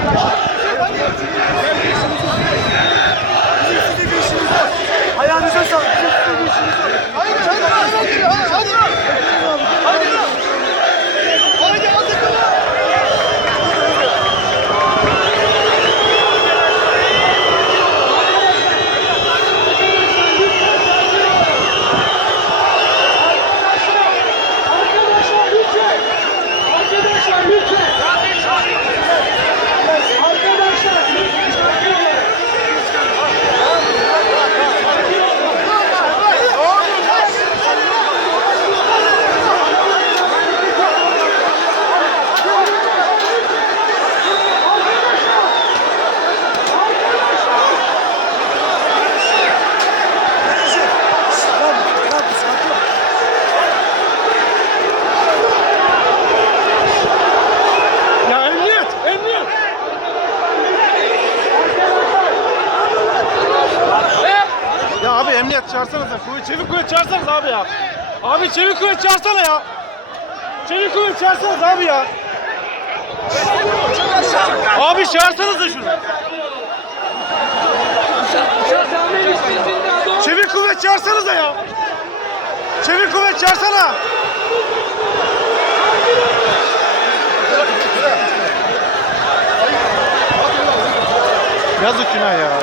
Bye. Emniyet çağırsanıza. Kuvvet, çevik kuvvet çağırsanız abi ya. Abi çevik kuvvet çağırsana ya. Çevik kuvvet çağırsanız abi ya. Abi çağırsanıza şunu. Çevik kuvvet çağırsanıza ya. Çevik kuvvet çağırsana. Yazık günah ya. Yazık.